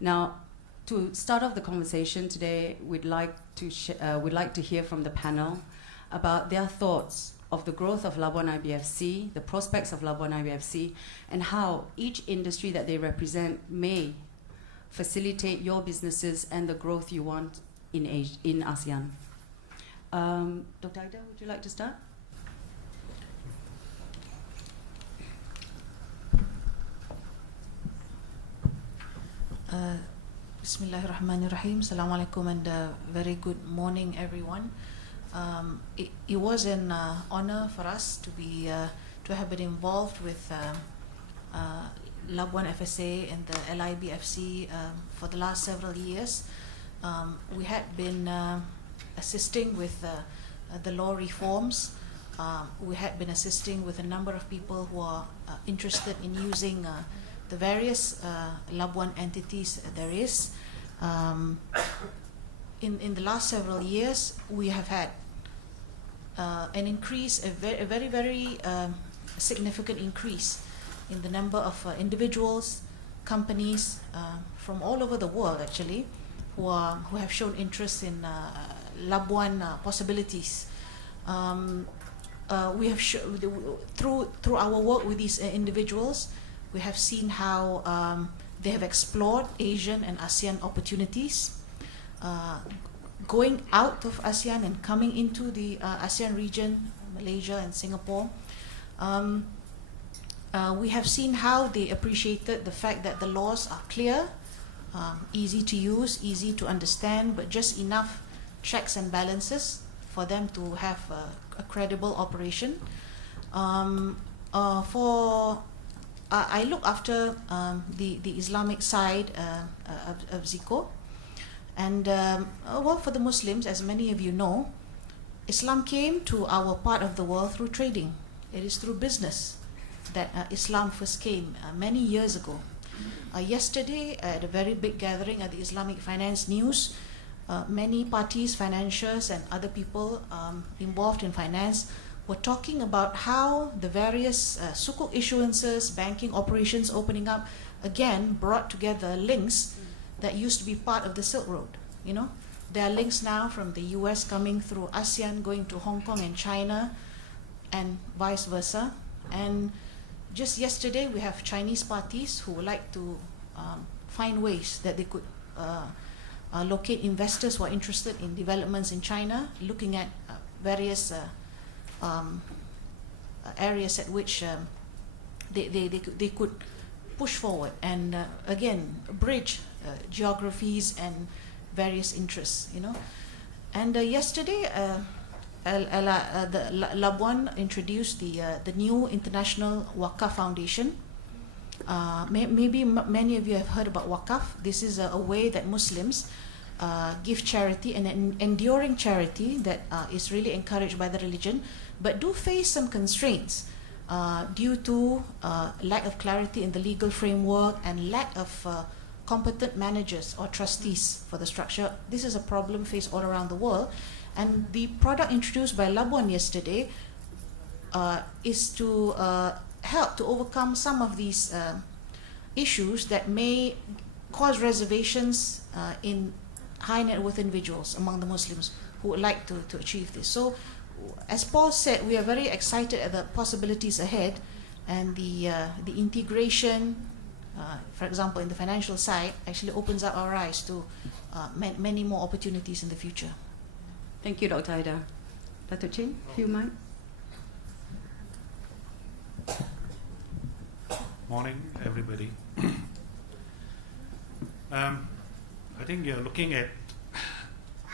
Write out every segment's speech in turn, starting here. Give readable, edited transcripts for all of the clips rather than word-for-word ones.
Now, to start off the conversation today, we'd like to hear from the panel about their thoughts of the growth of Labuan IBFC, the prospects of Labuan IBFC, and how each industry that they represent may facilitate your businesses and the growth you want in ASEAN. Dr. Ida, would you like to start? Bismillahirrahmanirrahim. Assalamualaikum and very good morning, everyone. It was an honor for us to have been involved with Labuan FSA and the LIBFC for the last several years. We had been assisting with the law reforms. We had been assisting with a number of people who are interested in using the various Labuan entities there is. In the last several years, we have had an increase, a very significant increase in the number of individuals, companies from all over the world actually, who have shown interest in Labuan possibilities. We have through our work with these individuals, we have seen how they have explored Asian and ASEAN opportunities, going out of ASEAN and coming into the ASEAN region, Malaysia and Singapore. We have seen how they appreciated the fact that the laws are clear, easy to use, easy to understand, but just enough checks and balances for them to have a credible operation. I look after the Islamic side of Zico, and well, for the Muslims, as many of you know, Islam came to our part of the world through trading. It is through business that Islam first came many years ago. Yesterday, at a very big gathering at the Islamic Finance News, many parties, financiers, and other people involved in finance were talking about how the various sukuk issuances, banking operations opening up, again brought together links that used to be part of the Silk Road. You know, there are links now from the US coming through ASEAN, going to Hong Kong and China, and vice versa. And just yesterday, we have Chinese parties who would like to find ways that they could locate investors who are interested in developments in China, looking at various areas at which they could push forward and again bridge geographies and various interests, you know. And yesterday, Labuan introduced the new International Wakaf Foundation. Maybe many of you have heard about Wakaf. This is a way that Muslims give charity, and an enduring charity that is really encouraged by the religion, but do face some constraints due to lack of clarity in the legal framework and lack of competent managers or trustees for the structure. This is a problem faced all around the world, and the product introduced by Labuan yesterday is to help to overcome some of these issues that may cause reservations in high net worth individuals among the Muslims who would like to achieve this. So, as Paul said, we are very excited at the possibilities ahead, and the integration, for example, in the financial side, actually opens up our eyes to many more opportunities in the future. Thank you, Dr. Ida. Dato Chin, if you mind. Morning, everybody. I think you're looking at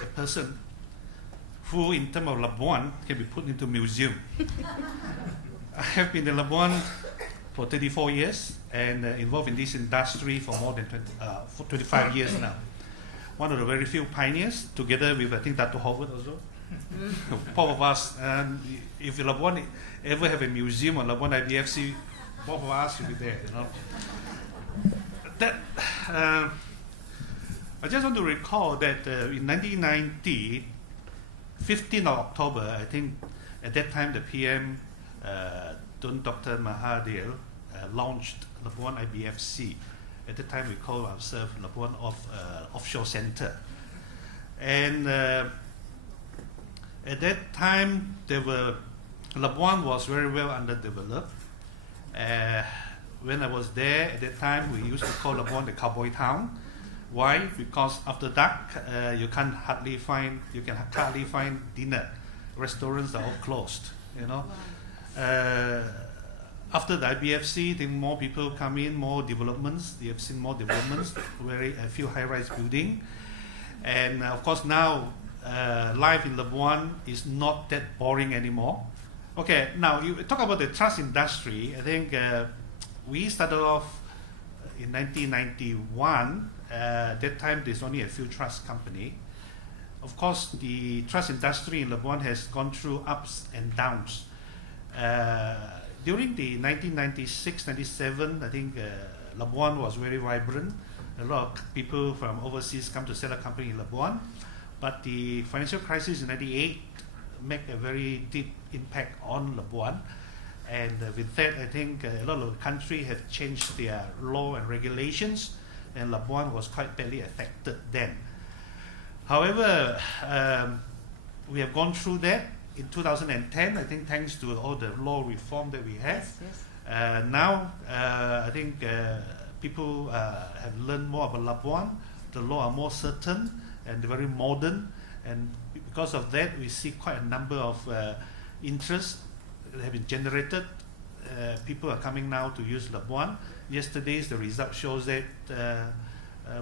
a person who, in terms of Labuan, can be put into a museum. I have been in Labuan for 34 years and involved in this industry for more than 25 years now. One of the very few pioneers, together with, I think, Dato Howard also. Both of us, if Labuan ever have a museum on Labuan IBFC, both of us should be there, you know. I just want to recall that in 1990, 15th of October, I think at that time the PM, Dr. Mahathir, launched Labuan IBFC At the time, we called ourselves Labuan Offshore Center. And at that time, Labuan was very well underdeveloped. When I was there at that time, we used to call Labuan the cowboy town. Why? Because after dark, you can hardly find dinner. Restaurants are all closed. You know. Wow. After the IBFC, I think more people come in, more developments. You have seen more developments, a few high-rise buildings, and of course now life in Labuan is not that boring anymore. Okay, now you talk about the trust industry. I think we started off in 1991. That time there's only a few trust companies. Of course, the trust industry in Labuan has gone through ups and downs. During the 1996-97, I think Labuan was very vibrant. A lot of people from overseas come to set up company in Labuan. But the financial crisis in 98 made a very deep impact on Labuan. And with that, I think a lot of countries have changed their law and regulations, and Labuan was quite badly affected then. However, we have gone through that. In 2010, I think thanks to all the law reform that we have, now I think people have learned more about Labuan. The law are more certain and very modern, and because of that, we see quite a number of interests that have been generated. People are coming now to use Labuan. Yesterday's the result shows that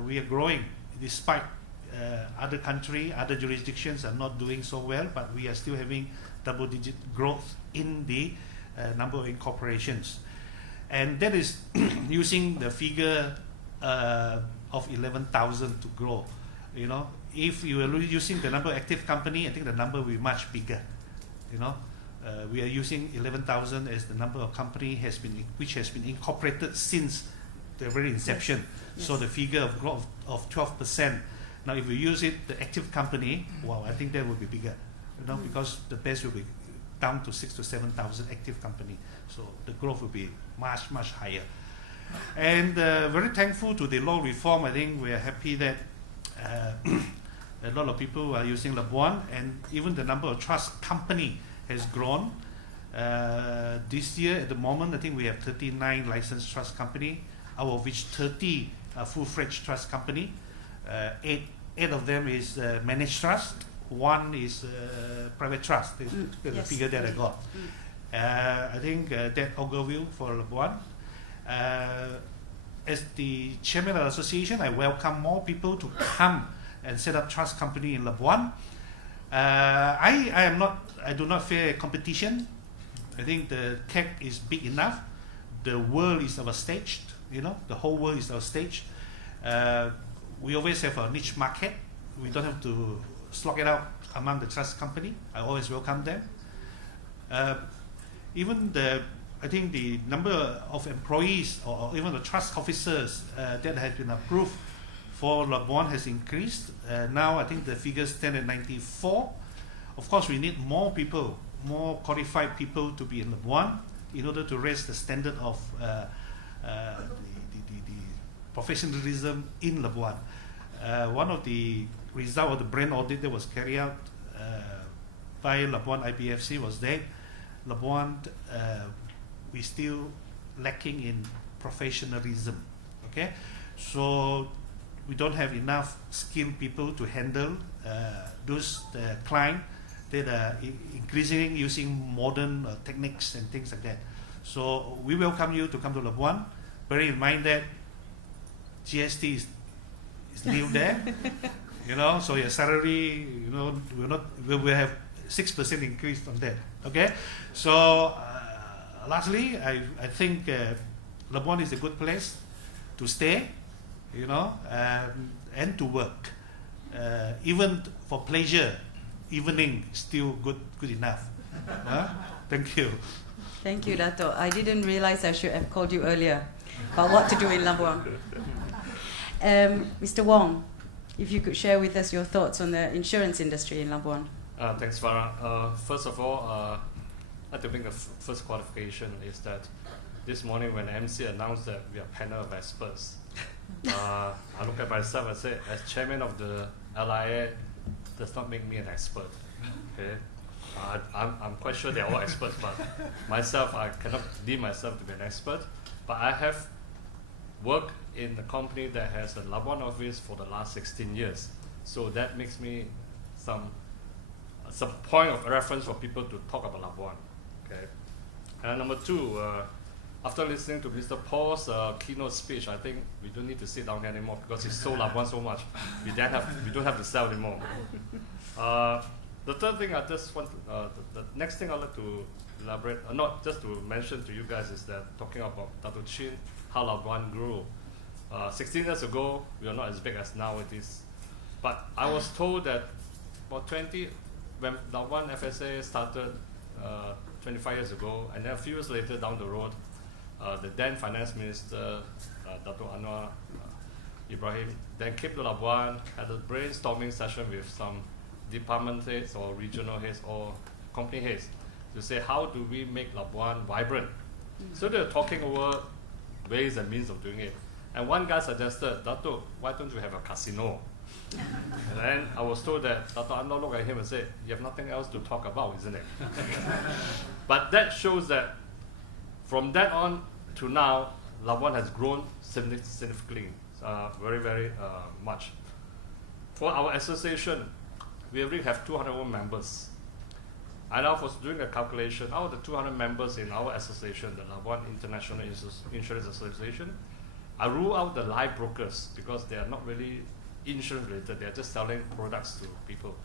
we are growing despite other countries, other jurisdictions are not doing so well, but we are still having double-digit growth in the number of incorporations. And that is using the figure of 11,000 to grow. You know, if you are using the number of active company, I think the number will be much bigger. You know, we are using 11,000 as the number of company which has been incorporated since the very inception. Yes. So the figure of growth of 12%. Now, if we use it, the active company, wow, I think that will be bigger, you know, because the base will be down to 6,000 to 7,000 active company. So the growth will be much, much higher. And very thankful to the law reform. I think we are happy that a lot of people are using Labuan, and even the number of trust company has grown. This year, at the moment, I think we have 39 licensed trust company, out of which 30 are full-fledged trust company. Eight of them is managed trust. One is private trust. The figure that I got. I think that overview for Labuan. As the chairman of the association, I welcome more people to come and set up trust company in Labuan. I do not fear competition. I think the CAC is big enough. The world is our stage. You know, the whole world is our stage. We always have a niche market. We don't have to slog it out among the trust company. I always welcome them. I think the number of employees or even the trust officers that have been approved for Labuan has increased. Now I think the figures stand at 94. Of course, we need more people, more qualified people to be in Labuan in order to raise the standard of the professionalism in Labuan. One of the results of the brand audit that was carried out by Labuan IBFC was that Labuan we still lacking in professionalism. Okay, so we don't have enough skilled people to handle those clients that are increasingly using modern techniques and things like that. So we welcome you to come to Labuan. Bear in mind that GST is new there, you know, so your salary, you know, we will have 6% increase on that. Okay, so lastly, I think Labuan is a good place to stay, you know, and to work. Even for pleasure, evening still good enough. Thank you. Thank you, Dato. I didn't realize I should have called you earlier about what to do in Labuan. Mr. Wong, if you could share with us your thoughts on the insurance industry in Labuan. Thanks, Farah. First of all, I'd like to make the first qualification is that this morning when MC announced that we are a panel of experts, I look at myself and say, as chairman of the LIA, does not make me an expert. Okay, I'm quite sure they're all experts, but myself, I cannot deem myself to be an expert. But I have worked in a company that has a Labuan office for the last 16 years, so that makes me some point of reference for people to talk about Labuan. Okay, and number two. After listening to Mr. Paul's keynote speech, I think we don't need to sit down here anymore because he sold Labuan so much. We don't have to sell anymore. The third thing I just want, the next thing I'd like to elaborate, not just to mention to you guys, is that talking about Dato Chin, how Labuan grew. 16 years ago, we are not as big as now it is. But I was told that about when Labuan FSA started 25 years ago, and then a few years later down the road, the then finance minister, Dato Anwar Ibrahim, then came to Labuan, had a brainstorming session with some department heads or regional heads or company heads to say, how do we make Labuan vibrant? So they were talking over ways and means of doing it. And one guy suggested, Dato, why don't you have a casino? And then I was told that Dato Anwar looked at him and said, you have nothing else to talk about, isn't it? But that shows that from that on to now, Labuan has grown significantly, very, very much. For our association, we already have 201 members. And I was doing a calculation, out of the 200 members in our association, the Labuan International Insurance Association, I rule out the live brokers because they are not really insurance related, they are just selling products to people.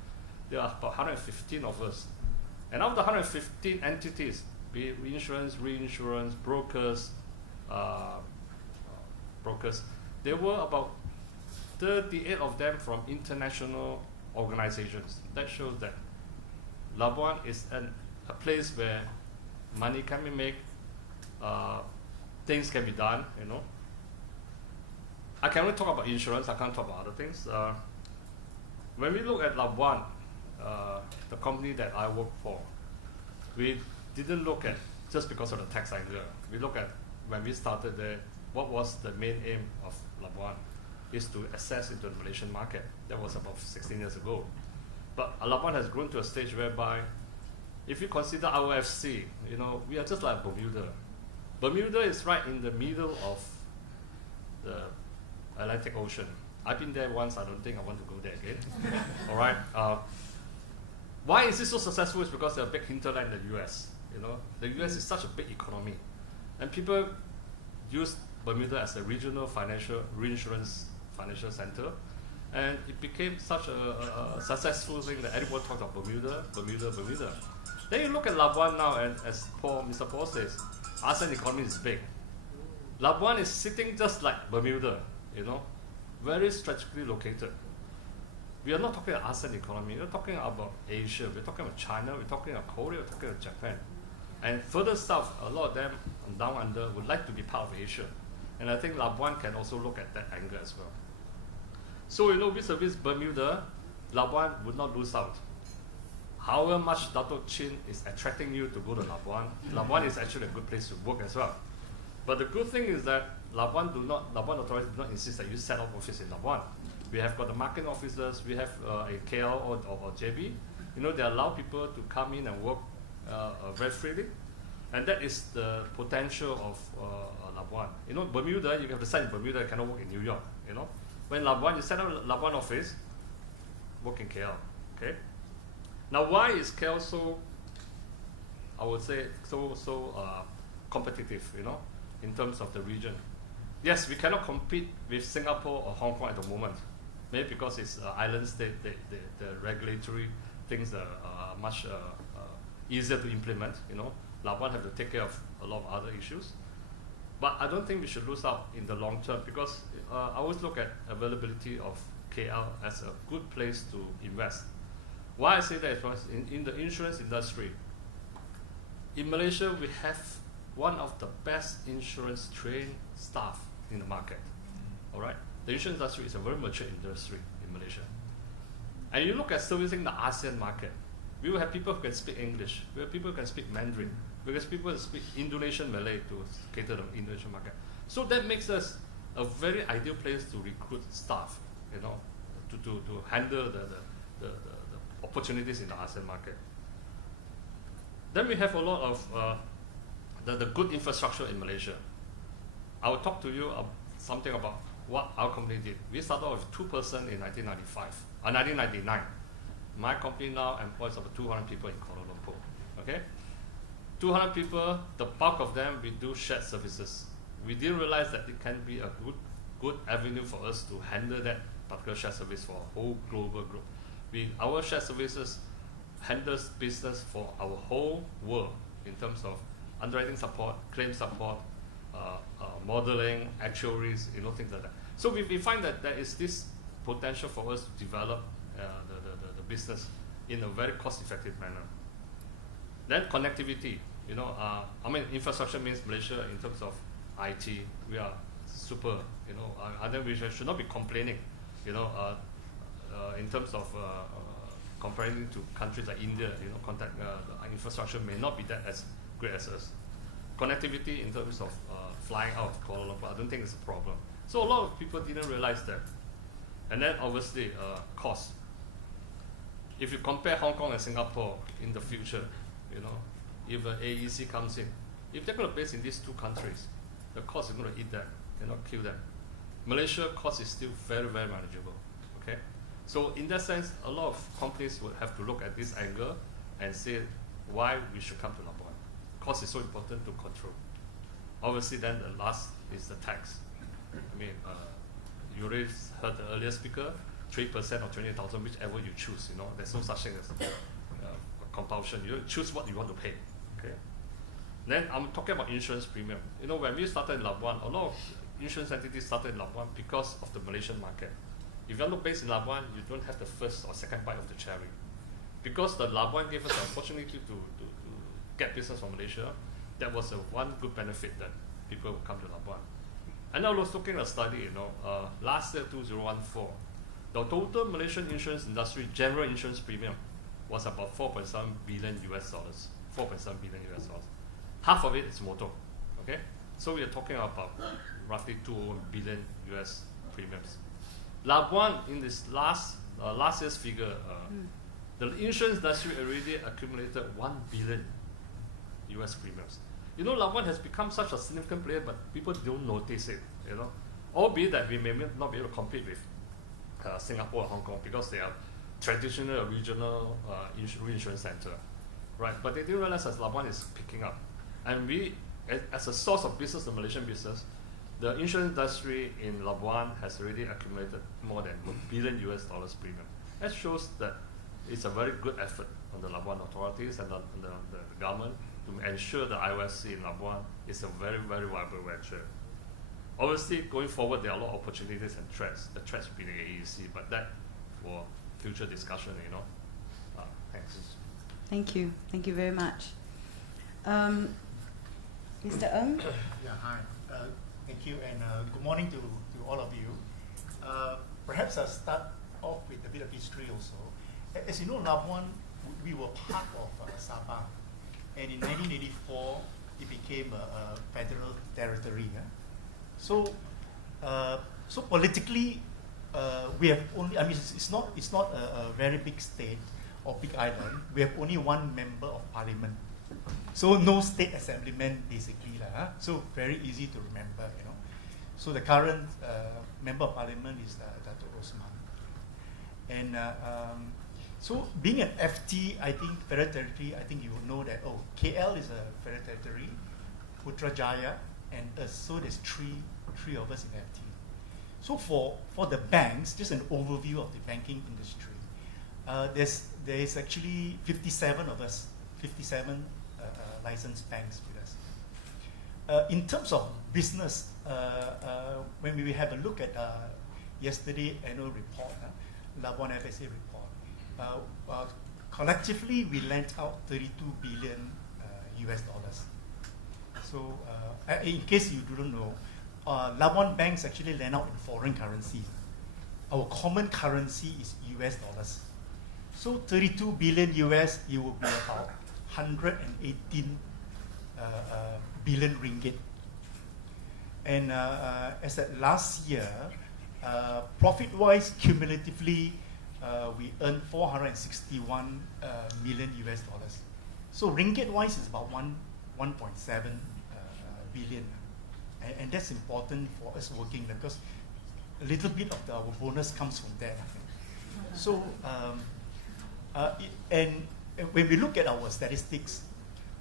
There are about 115 of us. And out of the 115 entities, be it insurance, reinsurance, brokers, there were about 38 of them from international organizations. That shows that Labuan is a place where money can be made, things can be done, you know. I can only talk about insurance, I can't talk about other things. When we look at Labuan, the company that I work for, we didn't look at just because of the tax angle. We look at when we started there, what was the main aim of Labuan is to access into the Malaysian market. That was about 16 years ago. But Labuan has grown to a stage whereby, if you consider IFC, you know, we are just like Bermuda. Bermuda is right in the middle of the Atlantic Ocean. I've been there once, I don't think I want to go there again. All right. Why is it so successful? It's because they're a big hinterland in the US. You know, the US is such a big economy, and people use Bermuda as a regional reinsurance financial center, and it became such a successful thing that everyone talked about Bermuda. Then you look at Labuan now, and as Mr. Paul says, ASEAN Economies is big. Labuan is sitting just like Bermuda, you know, very strategically located. We are not talking about ASEAN economy, we're talking about Asia, we're talking about China, we're talking about Korea, we're talking about Japan. And further south, a lot of them down under would like to be part of Asia. And I think Labuan can also look at that angle as well. So, you know, vis-a-vis Bermuda, Labuan would not lose out. However much Dato Chin is attracting you to go to Labuan, Labuan is actually a good place to work as well. But the good thing is that Labuan authorities do not insist that you set up office in Labuan. We have got the market officers, we have a KL or JB. You know, they allow people to come in and work very freely. And that is the potential of Labuan. You know, Bermuda, you have to site in Bermuda, you cannot work in New York, you know. When Labuan, you set up a Labuan office, work in KL, okay? Now, why is KL so, I would say, so competitive, you know, in terms of the region? Yes, we cannot compete with Singapore or Hong Kong at the moment. Maybe because it's island state, the regulatory things are much easier to implement, you know. Labuan have to take care of a lot of other issues. But I don't think we should lose out in the long term, because I always look at availability of KL as a good place to invest. Why I say that is because in the insurance industry, in Malaysia, we have one of the best insurance trained staff in the market. All right? The insurance industry is a very mature industry in Malaysia. And you look at servicing the ASEAN market, we will have people who can speak English, we have people who can speak Mandarin, because people speak Indonesian Malay to cater to the Indonesian market. So that makes us a very ideal place to recruit staff, you know, to handle the opportunities in the ASEAN market. Then we have a lot of the good infrastructure in Malaysia. I will talk to you something about what our company did. We started off with 2 person in 1999. My company now employs over 200 people in Kuala Lumpur. Okay, 200 people. The bulk of them we do shared services. We didn't realize that it can be a good avenue for us to handle that particular shared service for a whole global group. Our shared services handles business for our whole world in terms of underwriting support, claim support, modeling, actuaries, you know, things like that. So we find that there is this potential for us to develop the business in a very cost-effective manner. Then connectivity, you know, I mean, infrastructure means Malaysia in terms of IT, we are super, you know, and then we should not be complaining, you know, in terms of comparing to countries like India, you know, the infrastructure may not be that as great as us. Connectivity in terms of flying out of Kuala Lumpur, I don't think it's a problem. So a lot of people didn't realize that. And then obviously cost. If you compare Hong Kong and Singapore in the future, you know, if AEC comes in, if they're going to base in these two countries, the cost is going to eat them, cannot kill them. Malaysia cost is still very, very manageable. Okay, so in that sense, a lot of companies would have to look at this angle and say why we should come to Labuan. Cost is so important to control. Obviously, then the last is the tax. I mean, you already heard the earlier speaker, 3% or 20,000, whichever you choose. You know, there's no such thing as compulsion. You choose what you want to pay. Okay. Then I'm talking about insurance premium. You know, when we started in Labuan, a lot of insurance entities started in Labuan because of the Malaysian market. If you're not based in Labuan, you don't have the first or second bite of the cherry. Because the Labuan gave us the opportunity to get business from Malaysia, that was one good benefit that people would come to Labuan. And I was looking at a study, you know, last year, 2014, the total Malaysian insurance industry general insurance premium was about $4.7 billion US. 4.7 billion US dollars. Half of it is motor. Okay, so we are talking about roughly 2 billion US premiums. Labuan in this last year's figure, the insurance industry already accumulated 1 billion US premiums. You know, Labuan has become such a significant player, but people don't notice it. You know, albeit that we may not be able to compete with Singapore or Hong Kong because they are traditional regional reinsurance center, right? But they didn't realize that Labuan is picking up, and we, as a source of business, the Malaysian business, the insurance industry in Labuan has already accumulated more than $1 billion US premium. That shows that it's a very good effort on the Labuan authorities and the government to ensure the IOSC in Labuan is a very, very viable venture. Obviously, going forward, there are a lot of opportunities and threats. The threats will be the AEC, but that for future discussion, you know. Thanks. Thank you. Thank you very much. Mr. Ng? Yeah, hi. Thank you, and good morning to all of you. Perhaps I'll start off with a bit of history also. As you know, Labuan, we were part of Sabah, and in 1984, it became a federal territory. Yeah? So politically, we have only. I mean, it's not a very big state or big island. We have only one member of parliament. So no state assemblyman basically, so very easy to remember, you know. So the current member of parliament is Dato Osman, and so being an FT, I think federal territory, I think you will know that KL is a federal territory, Putrajaya, and us. So there's three of us in FT. So for the banks, just an overview of the banking industry. There is actually 57 of us, 57 licensed banks with us. In terms of business, when we have a look at yesterday annual report, Labuan FSA report, collectively we lent out 32 billion US dollars. So in case you don't know, Labuan banks actually lend out in foreign currency. Our common currency is US dollars. So 32 billion US, it will be about 118 billion ringgit. And as at last year, profit-wise, cumulatively, we earned 461 million US dollars. So ringgit-wise is about 1.7 billion. And that's important for us working because a little bit of our bonus comes from there. So, and when we look at our statistics,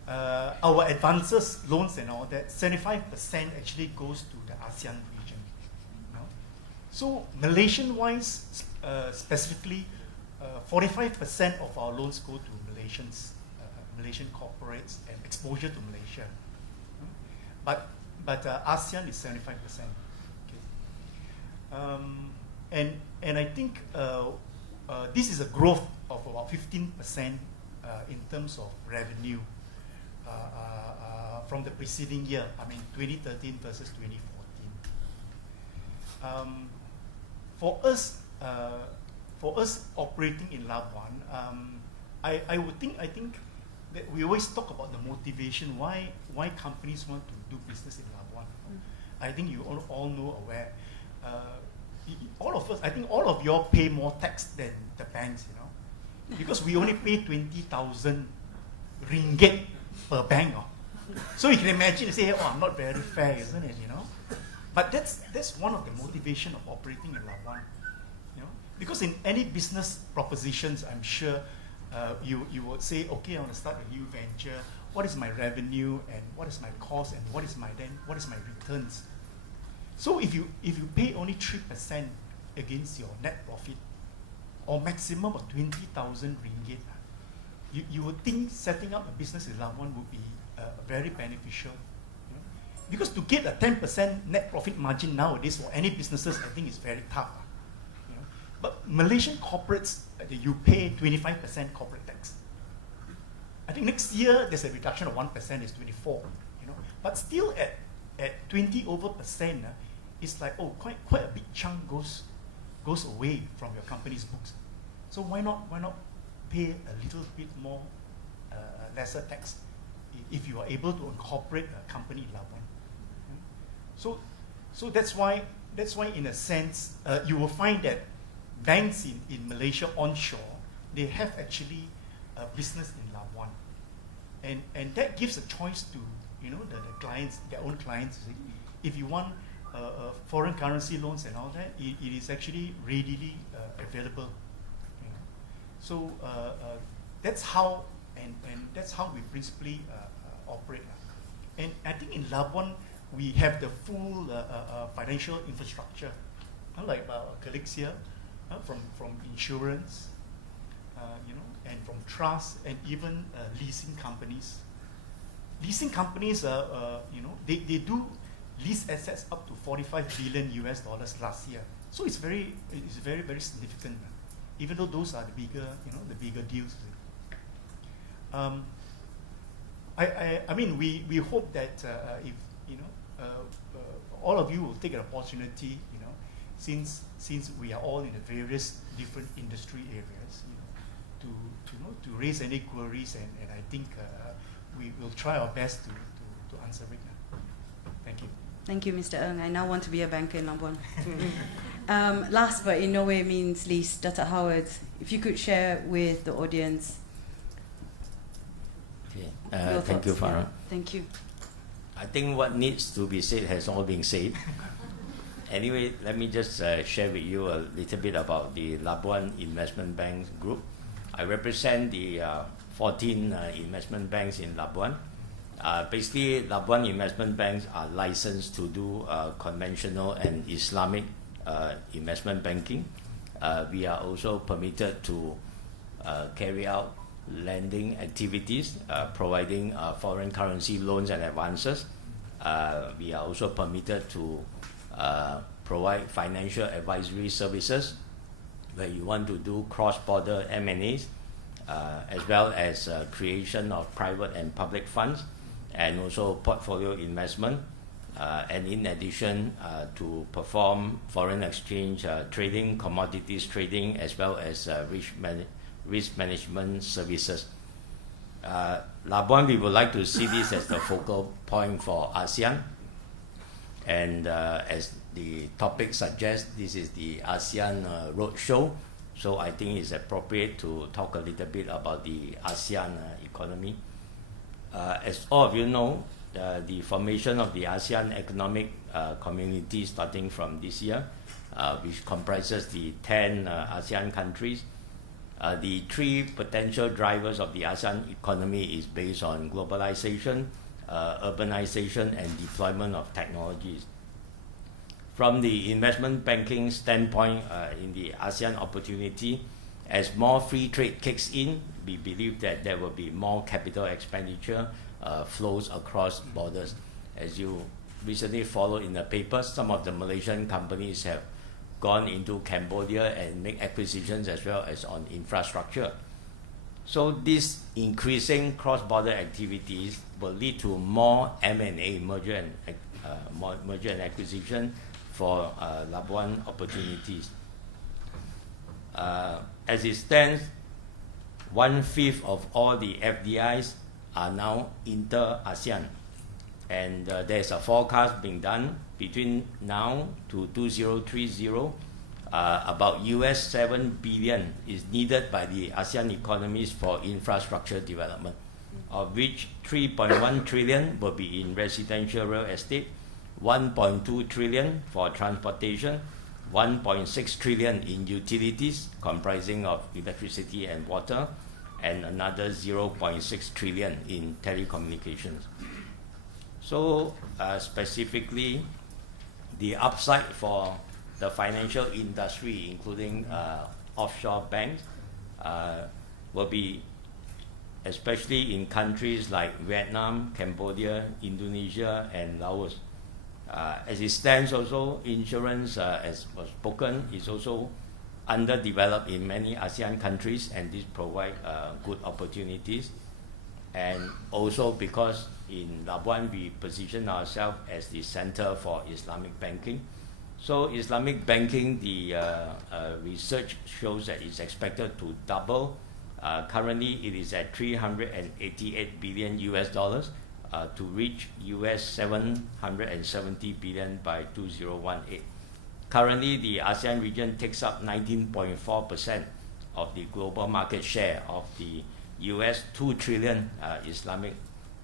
our advances, loans and all that, 75% actually goes to the ASEAN region. So Malaysian-wise, specifically, 45% of our loans go to Malaysian corporates and exposure to Malaysia. But ASEAN is 75%. Okay. And I think this is a growth of about 15% in terms of revenue from the preceding year. I mean, 2013 versus 2014. For us operating in Labuan, I think that we always talk about the motivation why companies want to do business in Labuan. I think you all know aware. All of us, I think all of you all pay more tax than the banks, because we only pay 20,000 ringgit per bank. So you can imagine, say, oh, I'm not very fair, isn't it? But that's one of the motivation of operating in Labuan. Because in any business propositions, I'm sure you would say, okay, I want to start a new venture. What is my revenue and what is my cost and what is my returns? So if you pay only 3% against your net profit, or maximum of 20,000 ringgit, you would think setting up a business in Labuan would be very beneficial. Because to get a 10% net profit margin nowadays for any businesses, I think is very tough. But Malaysian corporates, you pay 25% corporate tax. I think next year there's a reduction of 1%, is 24. But still at 20%, it's like, oh, quite a big chunk goes away from your company's books. So why not pay a little bit more lesser tax if you are able to incorporate a company in Labuan? So that's why in a sense you will find that banks in Malaysia onshore, they have actually a business in Labuan, and that gives a choice to the clients, their own clients. If you want foreign currency loans and all that, it is actually readily available. So that's how that's how we principally operate. And I think in Labuan we have the full financial infrastructure, unlike our colleagues here, from insurance, and from trust, and even leasing companies. Leasing companies, they do lease assets up to 45 billion US dollars last year. So it's very, very significant. Even though those are the bigger deals. I mean, we hope that if all of you will take an opportunity, since we are all in the various different industry areas, to raise any queries, and I think we will try our best to answer it. Thank you. Thank you, Mr. Ng. I now want to be a banker in Labuan. Last but in no way means least, Dato Howard, if you could share with the audience. Okay. Thank you, Farah. Thank you. I think what needs to be said has all been said. Anyway, let me just share with you a little bit about the Labuan Investment Bank Group. I represent the 14 investment banks in Labuan. Basically, Labuan investment banks are licensed to do conventional and Islamic investment banking. We are also permitted to carry out lending activities, providing foreign currency loans and advances. We are also permitted to provide financial advisory services where you want to do cross-border M&As, as well as creation of private and public funds, and also portfolio investment, and in addition to perform foreign exchange trading, commodities trading, as well as risk management services. Labuan, we would like to see this as the focal point for ASEAN, And as the topic suggests, this is the ASEAN Roadshow. So I think it's appropriate to talk a little bit about the ASEAN economy. As all of you know, the formation of the ASEAN Economic Community starting from this year, which comprises the 10 ASEAN countries. The three potential drivers of the ASEAN economy is based on globalization, urbanization, and deployment of technologies. From the investment banking standpoint, in the ASEAN opportunity, as more free trade kicks in, we believe that there will be more capital expenditure flows across borders. As you recently followed in the paper, some of the Malaysian companies have gone into Cambodia and make acquisitions as well as on infrastructure. So these increasing cross-border activities will lead to more M&A, merger and acquisition, for Labuan opportunities. As it stands, 1/5 of all the FDIs are now inter-ASEAN, and there's a forecast being done between now to 2030. About $7 billion is needed by the ASEAN economies for infrastructure development, of which 3.1 trillion will be in residential real estate, 1.2 trillion for transportation, 1.6 trillion in utilities comprising of electricity and water, and another 0.6 trillion in telecommunications. So specifically, the upside for the financial industry, including offshore banks, will be especially in countries like Vietnam, Cambodia, Indonesia, and Laos. As it stands also, insurance, as was spoken, is also underdeveloped in many ASEAN countries, and this provides good opportunities. And also because in Labuan we position ourselves as the center for Islamic banking. So Islamic banking, the research shows that it's expected to double. Currently it is at $388 billion to reach $770 billion by 2018. Currently, the ASEAN region takes up 19.4% of the global market share of the $2 trillion Islamic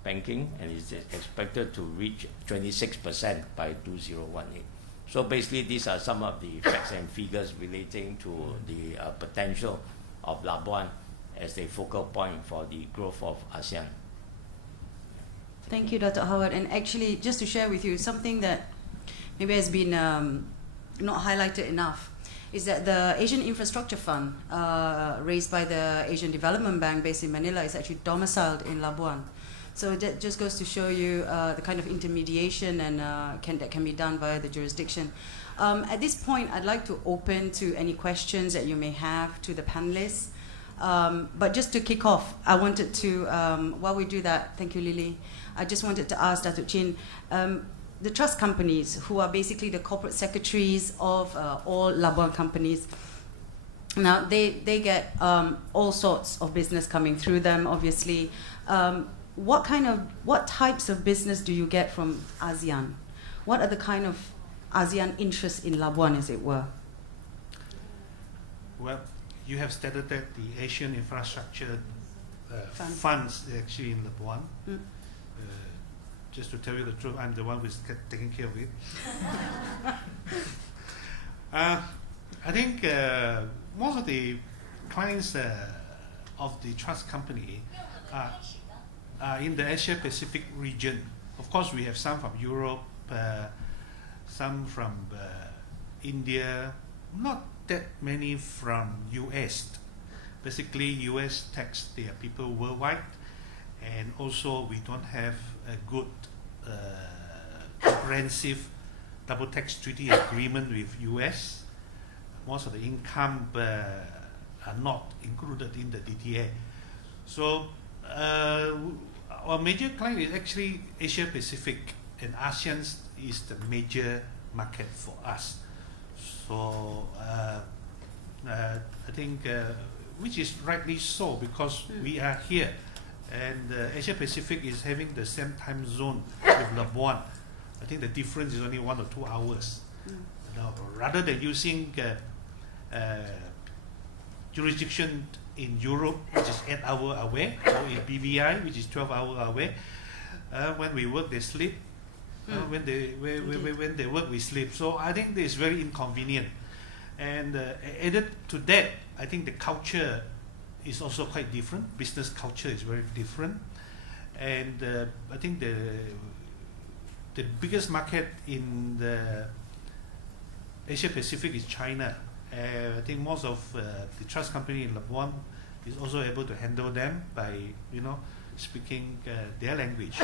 banking, and is expected to reach 26% by 2018. So basically, these are some of the facts and figures relating to the potential of Labuan as a focal point for the growth of ASEAN. Thank you, Dr. Howard. And actually, just to share with you, something that maybe has been not highlighted enough is that the Asian Infrastructure Fund, raised by the Asian Development Bank based in Manila, is actually domiciled in Labuan. So that just goes to show you the kind of intermediation and that can be done via the jurisdiction. At this point, I'd like to open to any questions that you may have to the panelists. But just to kick off, I wanted to, while we do that, thank you, Lily, I just wanted to ask Dato Chin, the trust companies, who are basically the corporate secretaries of all Labuan companies, now they get all sorts of business coming through them, obviously. What types of business do you get from ASEAN? What are the kind of ASEAN interests in Labuan, as it were? Well, you have stated that the Asian Infrastructure funds actually in Labuan. Just to tell you the truth, I'm the one who's taking care of it. I think most of the clients of the trust company are in the Asia Pacific region. Of course, we have some from Europe, some from India, not that many from US. Basically, US tax their people worldwide, and also we don't have a good comprehensive double tax treaty agreement with US. Most of the income are not included in the DTA. So our major client is actually Asia Pacific, and ASEAN is the major market for us. So I think, which is rightly so, because we are here, and Asia Pacific is having the same time zone with Labuan. I think the difference is only 1 or 2 hours. Now, rather than using jurisdiction in Europe, which is 8 hours away, or in BVI, which is 12 hours away, when we work, they sleep. When they work, we sleep. So I think this is very inconvenient. And added to that, I think the culture is also quite different. Business culture is very different. And I think the biggest market in the Asia Pacific is China. I think most of the trust company in Labuan is also able to handle them by speaking their language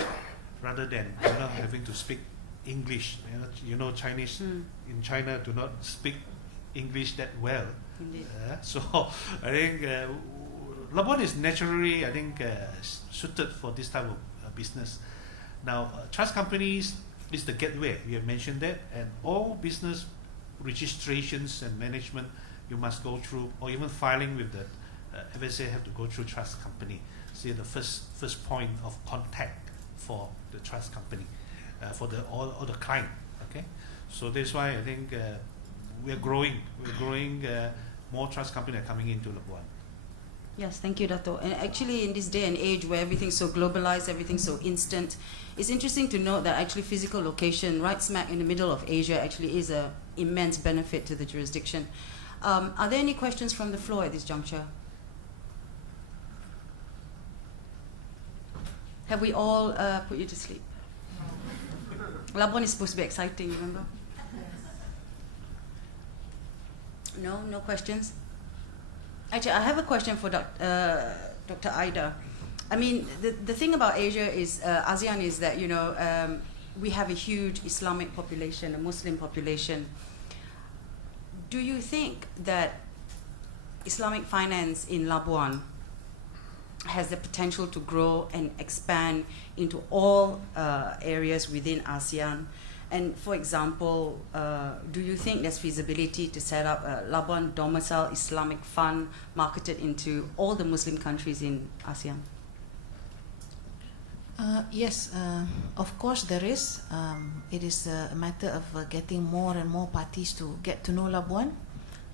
rather than having to speak English. Chinese in China do not speak English that well. So I think Labuan is naturally, I think, suited for this type of business. Now, trust companies is the gateway. We have mentioned that, and all business registrations and management you must go through, or even filing with the FSA have to go through trust company. See, the first point of contact for the trust company, for all the client. Okay, so that's why I think we're growing. More trust companies are coming into Labuan. Yes, thank you, Dato. And actually, in this day and age where everything's so globalized, everything's so instant, it's interesting to note that actually physical location right smack in the middle of Asia actually is an immense benefit to the jurisdiction. Are there any questions from the floor at this juncture? Have we all put you to sleep? Labuan is supposed to be exciting, remember? No questions? Actually, I have a question for Dr. Ida. I mean, the thing about Asia is, ASEAN is that, we have a huge Islamic population, a Muslim population. Do you think that Islamic finance in Labuan has the potential to grow and expand into all areas within ASEAN? And for example, do you think there's feasibility to set up a Labuan domicile Islamic fund marketed into all the Muslim countries in ASEAN? Yes, of course there is. It is a matter of getting more and more parties to get to know Labuan,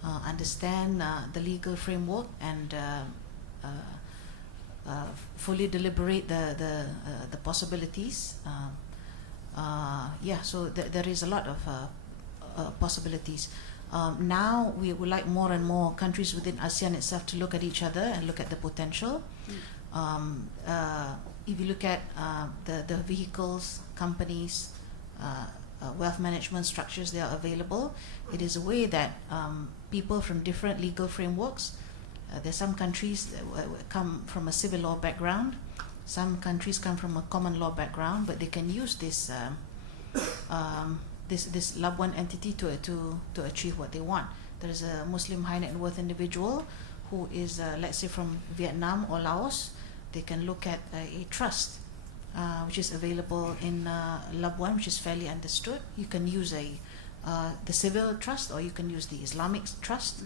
understand the legal framework, and fully deliberate the possibilities. So there is a lot of possibilities. Now we would like more and more countries within ASEAN itself to look at each other and look at the potential. If you look at the vehicles, companies, wealth management structures that are available, it is a way that people from different legal frameworks, there's some countries that come from a civil law background, some countries come from a common law background, but they can use this this Labuan entity to achieve what they want. There is a Muslim high net worth individual who is, let's say, from Vietnam or Laos. They can look at a trust which is available in Labuan, which is fairly understood. You can use the civil trust, or you can use the Islamic trust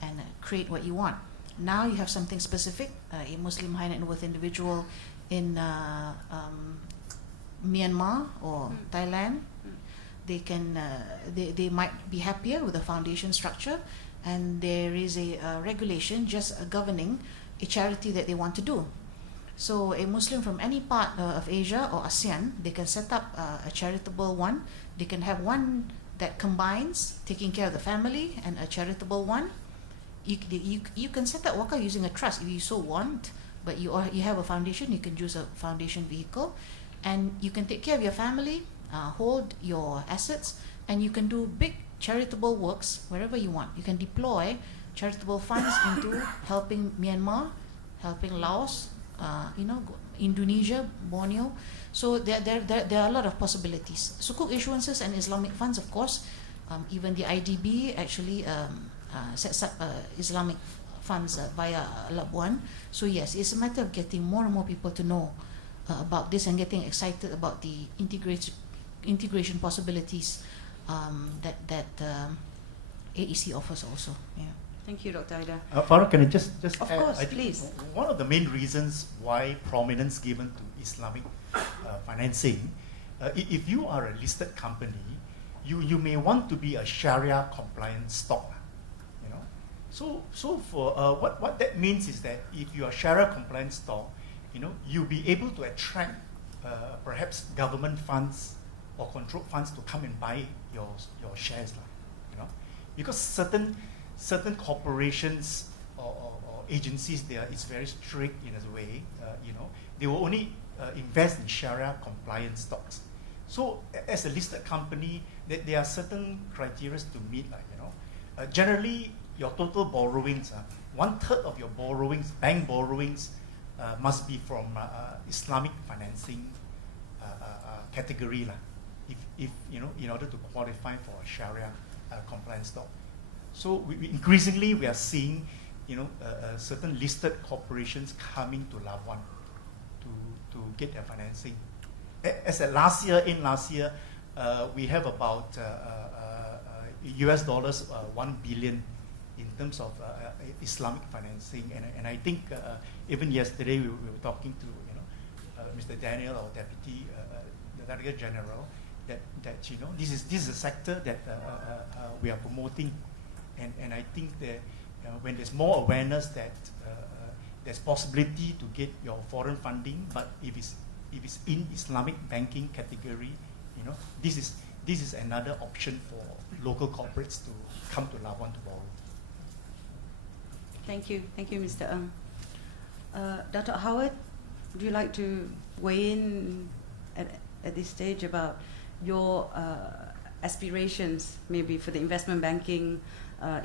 and create what you want. Now you have something specific, a Muslim high net worth individual in Myanmar or Thailand. They can they might be happier with the foundation structure, and there is a regulation just governing a charity that they want to do. So a Muslim from any part of Asia or ASEAN, they can set up a charitable one. They can have one that combines taking care of the family and a charitable one. You can set up wakaf using a trust if you so want, but you have a foundation, you can use a foundation vehicle, and you can take care of your family, hold your assets, and you can do big charitable works wherever you want. You can deploy charitable funds into helping Myanmar, helping Laos, Indonesia, Borneo. So there are a lot of possibilities. Sukuk issuances and Islamic funds, of course. Even the IDB actually sets up Islamic funds via Labuan. So yes, it's a matter of getting more and more people to know about this and getting excited about the integration possibilities that AEC offers also. Yeah. Thank you, Dr. Ida. Farooq, can I just Of add? course, I think please. one of the main reasons why prominence given to Islamic financing if you are a listed company, you may want to be a Sharia compliant stock, you know. So for what that means is that if you are Sharia compliant stock, you know, you'll be able to attract perhaps government funds or controlled funds to come and buy your shares, you know, because certain corporations or agencies there is very strict in a way, you know, they will only invest in Sharia compliant stocks. So as a listed company, there are certain criteria to meet, you know. Generally, your total borrowings, 1/3 of your borrowings, bank borrowings, must be from Islamic financing category, if you know, in order to qualify for a Sharia compliant stock. So increasingly we are seeing, you know, certain listed corporations coming to Labuan to get their financing. As at last year, we have about US dollars 1 billion in terms of Islamic financing, and I think even yesterday we were talking to, you know, Mr. Daniel, our Deputy the Director General, that you know, this is a sector that we are promoting, and I think that when there's more awareness that there's possibility to get your foreign funding, but if it's in Islamic banking category, you know, this is another option for local corporates to come to Labuan to borrow. Thank you, Mr. Ng. Dato Howard, would you like to weigh in at this stage about your aspirations, maybe for the investment banking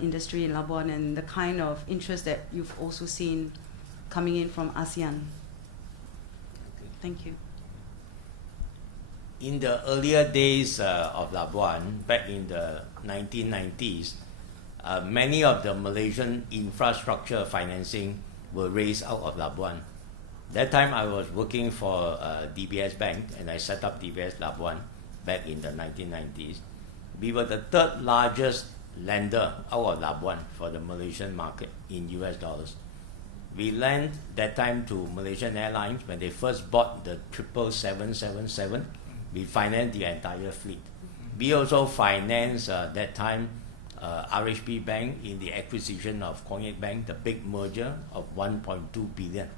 industry in Labuan, and the kind of interest that you've also seen coming in from ASEAN? Thank you. In the earlier days of Labuan, back in the 1990s, many of the Malaysian infrastructure financing were raised out of Labuan. That time I was working for DBS Bank, and I set up DBS Labuan back in the 1990s. We were the 3rd largest lender out of Labuan for the Malaysian market in US dollars. We lent that time to Malaysian Airlines when they first bought the 777. We financed the entire fleet. We also financed that time RHB Bank in the acquisition of Kuwait Bank, the big merger of 1.2 billion.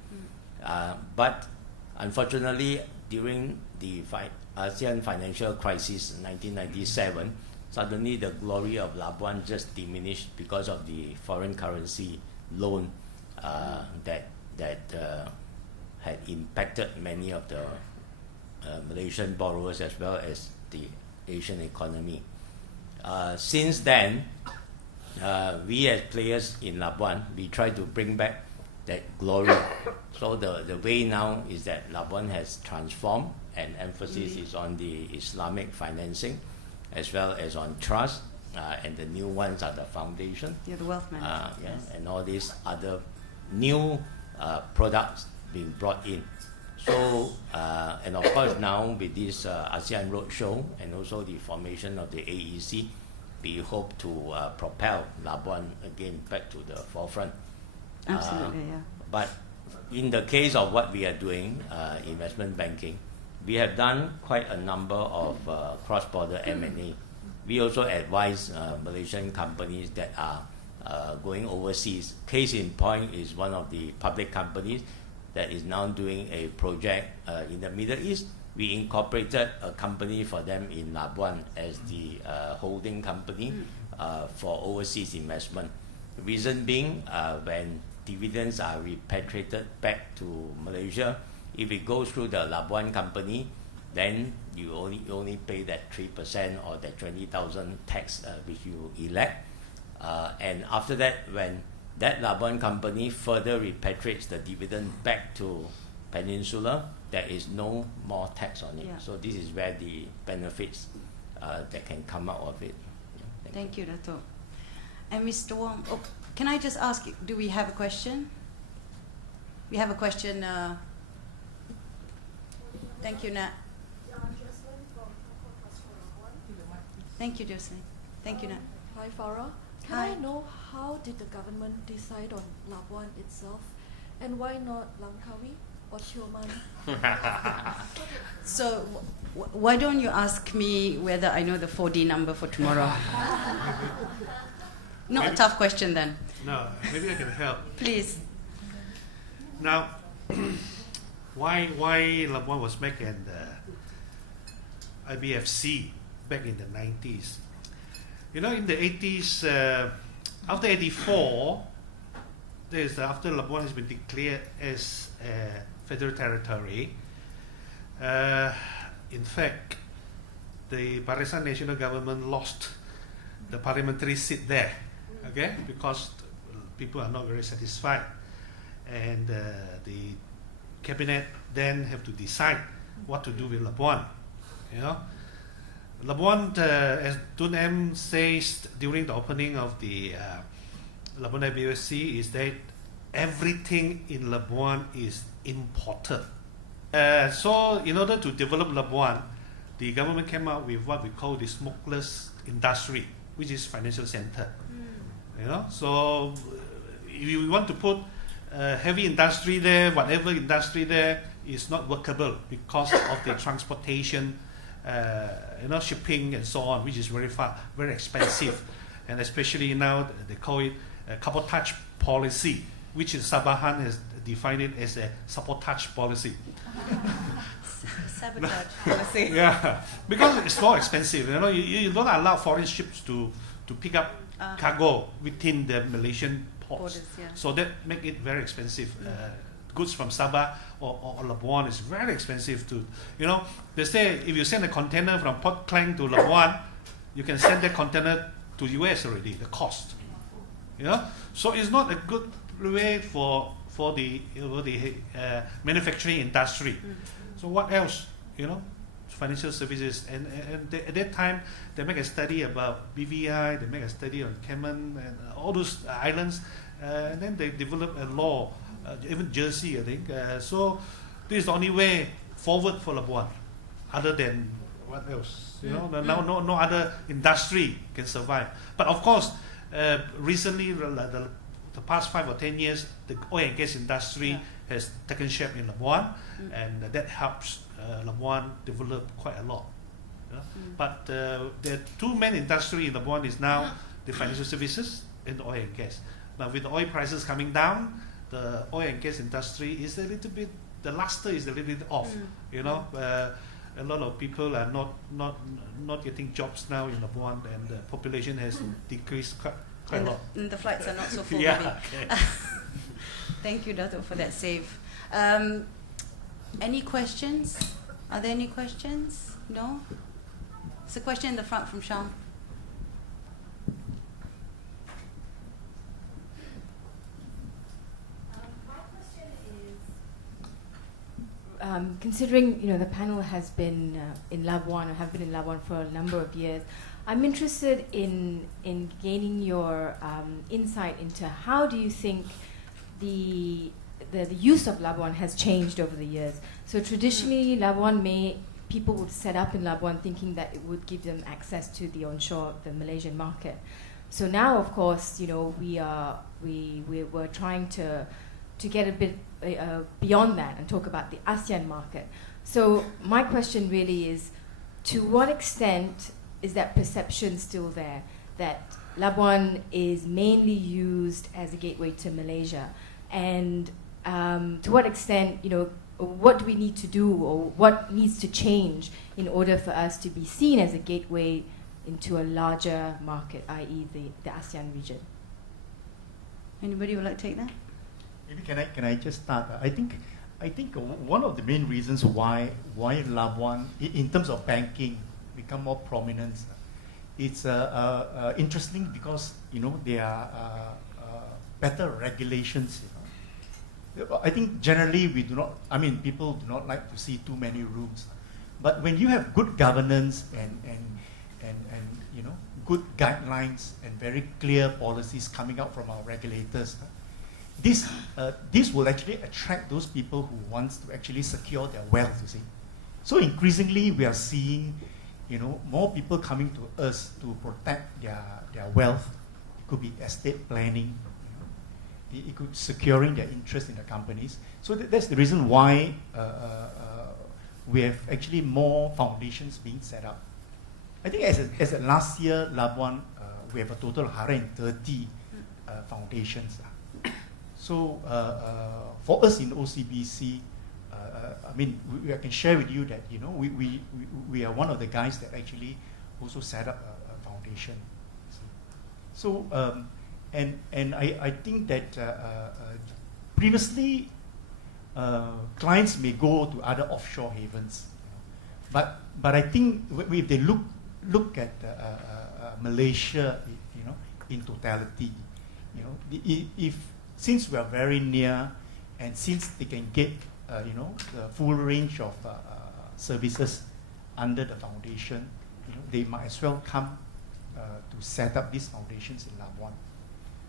But unfortunately, during the ASEAN financial crisis in 1997, suddenly the glory of Labuan just diminished because of the foreign currency loan that had impacted many of the Malaysian borrowers as well as the Asian economy. Since then, we as players in Labuan, we try to bring back that glory. So the way now is that Labuan has transformed, and emphasis is on the Islamic financing as well as on trust, and the new ones are the foundation. Yeah, the wealth management. Yes. And all these other new products being brought in. So, and of course now with this ASEAN Roadshow and also the formation of the AEC, we hope to propel Labuan again back to the forefront. Absolutely, yeah. But in the case of what we are doing, investment banking, we have done quite a number of cross-border M&A. We also advise Malaysian companies that are going overseas. Case in point is one of the public companies that is now doing a project in the Middle East. We incorporated a company for them in Labuan as the holding company for overseas investment. Reason being, when dividends are repatriated back to Malaysia, if it goes through the Labuan company, then you only pay that 3% or that 20,000 tax which you elect. And after that, when that Labuan company further repatriates the dividend back to Peninsula, there is no more tax on it. Yeah. So this is where the benefits that can come out of it. Yeah, Thank you, Dato. And Mr. Wong, can I just ask, do we have a question? We have a question. Thank you, Nat. Thank you, Jocelyn. Thank you, Nat. Hi, Farah. Can Hi. I know how did the government decide on Labuan itself, and why not Langkawi or Tioman? So, Why don't you ask me whether I know the 4D number for tomorrow? Not a tough question then. No, maybe I can help. Please. Now, why Labuan was made in the IBFC back in the 90s? You know, in the 80s, after 84, after Labuan has been declared as a federal territory, in fact, the Barisan National Government lost the parliamentary seat there, okay, because people are not very satisfied, and the cabinet then have to decide what to do with Labuan. You know, Labuan, as Tun M says during the opening of the Labuan IBFC, is that everything in Labuan is imported. So in order to develop Labuan, the government came out with what we call the smokeless industry, which is financial center. You know, so if you want to put heavy industry there, whatever industry there, is not workable because of the transportation, you know, shipping and so on, which is very far, very expensive, and especially now they call it a cabotage policy, which is Sabahan has defined it as a sabotage policy. Sabotage policy. Yeah, because it's more expensive. You know, you don't allow foreign ships to pick up cargo within the Malaysian ports. Borders, yeah. So that make it very expensive. Goods from Sabah or Labuan is very expensive to, you know, they say if you send a container from Port Klang to Labuan, you can send that container to US already, the cost. You know, so it's not a good way for the manufacturing industry. So what else? You know, financial services, and at that time they make a study about BVI, they make a study on Cayman and all those islands, and then they develop a law, even Jersey, I think. So this is the only way forward for Labuan, other than what else? You know, now no other industry can survive. But of course, recently, the past 5 or 10 years, the oil and gas industry has taken shape in Labuan, and that helps Labuan develop quite a lot. But the two main industry in Labuan is now the financial services and the oil and gas. Now with the oil prices coming down, the oil and gas industry is a little bit, the luster is a little bit off. You know, a lot of people are not getting jobs now in Labuan, and the population has decreased quite a lot. And the flights are not so full. Yeah. Okay. Thank you, Dato, for that save. Any questions? Are there any questions? No? It's a question in the front from Sham. My question is, considering the panel has been in Labuan or have been in Labuan for a number of years, I'm interested in gaining your insight into how do you think the use of Labuan has changed over the years. So traditionally, people would set up in Labuan thinking that it would give them access to the onshore, the Malaysian market. So now, of course, we're trying to get a bit beyond that and talk about the ASEAN market. So my question really is, to what extent is that perception still there, that Labuan is mainly used as a gateway to Malaysia? And to what extent, what do we need to do, or what needs to change in order for us to be seen as a gateway into a larger market, i.e. the ASEAN region? Anybody would like to take that? Maybe can I just start? I think one of the main reasons why Labuan, in terms of banking, become more prominent, it's interesting because there are better regulations. I think generally people do not like to see too many rules, but when you have good governance and good guidelines and very clear policies coming out from our regulators, this will actually attract those people who want to actually secure their wealth. You see, so increasingly we are seeing more people coming to us to protect their wealth. It could be estate planning. It could securing their interest in the companies. So that's the reason why we have actually more foundations being set up. I think as of last year, Labuan, we have a total of 130 foundations. So for us in OCBC, I mean, I can share with you that, you know, we are one of the guys that actually also set up a foundation. So, and I think that previously, clients may go to other offshore havens, you know. But I think if they look at Malaysia, you know, in totality, you know, since we are very near, and since they can get you know, the full range of services under the foundation, you know, they might as well come to set up these foundations in Labuan.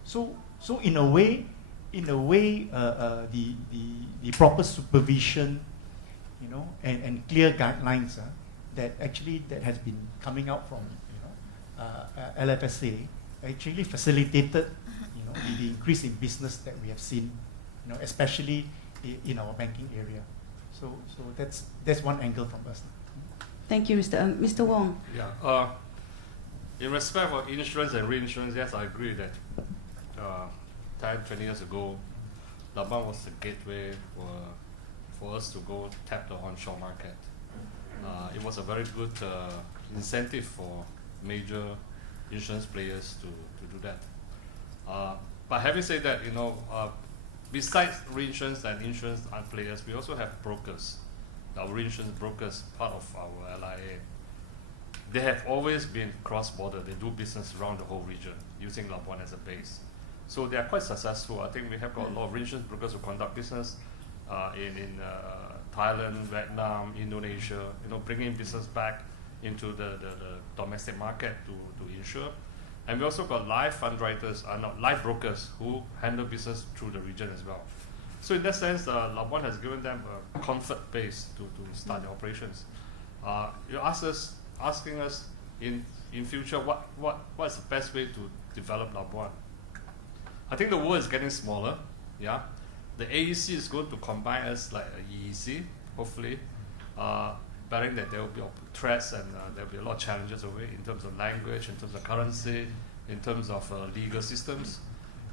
So in a way, the proper supervision, you know, and clear guidelines that has been coming out from, you know, LFSA actually facilitated, you know, the increase in business that we have seen, you know, especially in our banking area. So that's one angle from us. Thank you, Mr. Wong. Yeah. In respect for insurance and reinsurance, yes, I agree that 10, 20 years ago, Labuan was the gateway for us to go tap the onshore market. It was a very good incentive for major insurance players to do that. But having said that, you know, besides reinsurance and insurance players, we also have brokers. Our reinsurance brokers, part of our LIA. They have always been cross-border. They do business around the whole region using Labuan as a base. So they are quite successful. I think we have got a lot of reinsurance brokers who conduct business in Thailand, Vietnam, Indonesia, you know, bringing business back into the domestic market to insure. And we also got live underwriters, live brokers who handle business through the region as well. So in that sense, Labuan has given them a comfort base to start their operations. You're asking us in future what's the best way to develop Labuan. I think the world is getting smaller. Yeah, the AEC is going to combine us like a EEC, hopefully, bearing that there will be threats and there will be a lot of challenges away in terms of language, in terms of currency, in terms of legal systems,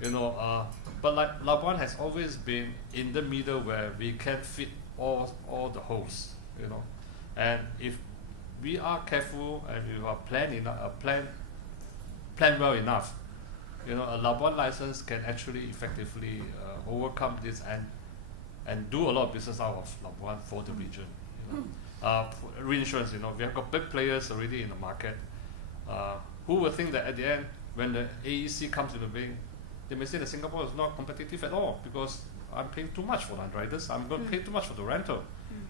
you know. But like Labuan has always been in the middle where we can fit all the holes, you know. And if we are careful and we are plan well enough, you know, a Labuan license can actually effectively overcome this and do a lot of business out of Labuan for the region. You know. Reinsurance, you know, we have got big players already in the market who will think that at the end, when the AEC comes to the being, they may say that Singapore is not competitive at all because I'm paying too much for the underwriters, I'm going to pay too much for the rental.